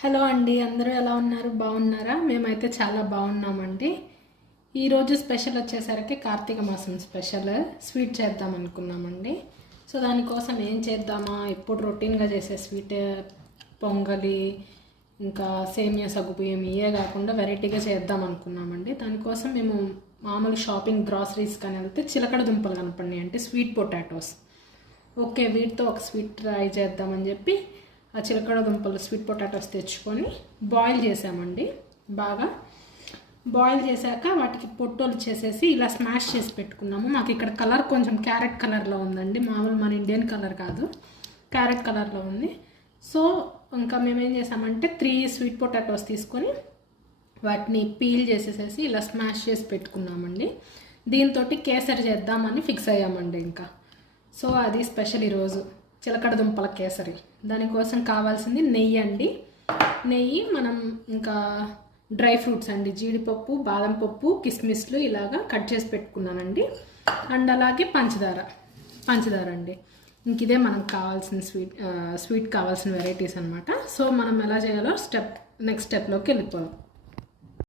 Hello అండి అందరూ ఎలా ఉన్నారు? బాగున్నారా? మేమైతే చాలా బాగున్నామండి. ఈరోజు స్పెషల్ వచ్చేసరికి కార్తీక మాసం స్పెషల్. స్వీట్ చేద్దాం అనుకున్నామండి. సో దానికోసం ఏం చేద్దామా? ఎప్పుడు రొటీన్గా చేసే స్వీట్ పొంగలి ఇంకా సేమియా సగ్గుబియ్యం ఇవే కాకుండా వెరైటీగా చేద్దాం అనుకున్నామండి. దానికోసం మేము మామూలు షాపింగ్ గ్రాసరీస్ కానీ వెళ్తే చిలకడ దుంపలు కనపడినాయి అంటే స్వీట్ పొటాటోస్. ఓకే వీటితో ఒక స్వీట్ ట్రై చేద్దామని చెప్పి ఆ చిలకడ దుంపలు స్వీట్ పొటాటోస్ తెచ్చుకొని బాయిల్ చేసామండి. బాగా బాయిల్ చేశాక వాటికి పొట్టోలు చేసేసి ఇలా స్మాష్ చేసి పెట్టుకున్నాము. మాకు ఇక్కడ కలర్ కొంచెం క్యారెట్ కలర్లో ఉందండి. మామూలు మన ఇండియన్ కలర్ కాదు. క్యారెట్ కలర్లో ఉంది. సో ఇంకా మేము ఏం చేసామంటే త్రీ స్వీట్ పొటాటోస్ తీసుకొని వాటిని పీల్ చేసేసేసి ఇలా స్మాష్ చేసి పెట్టుకున్నామండి. దీంతో కేసరి చేద్దామని ఫిక్స్ అయ్యామండి ఇంకా. సో అది స్పెషల్ ఈరోజు. చిలకడ దుంపల కేసరి. దానికోసం కావాల్సింది నెయ్యి అండి. నెయ్యి మనం ఇంకా డ్రై ఫ్రూట్స్ అండి. జీడిపప్పు బాదం పప్పు కిస్మిస్లు ఇలాగా కట్ చేసి పెట్టుకున్నానండి. అండ్ అలాగే పంచదార. పంచదార అండి. ఇంక ఇదే మనకు కావాల్సిన స్వీట్ స్వీట్ కావాల్సిన వెరైటీస్ అనమాట సో మనం ఎలా చేయాలో స్టెప్ నెక్స్ట్ స్టెప్లోకి వెళ్ళిపోదాం.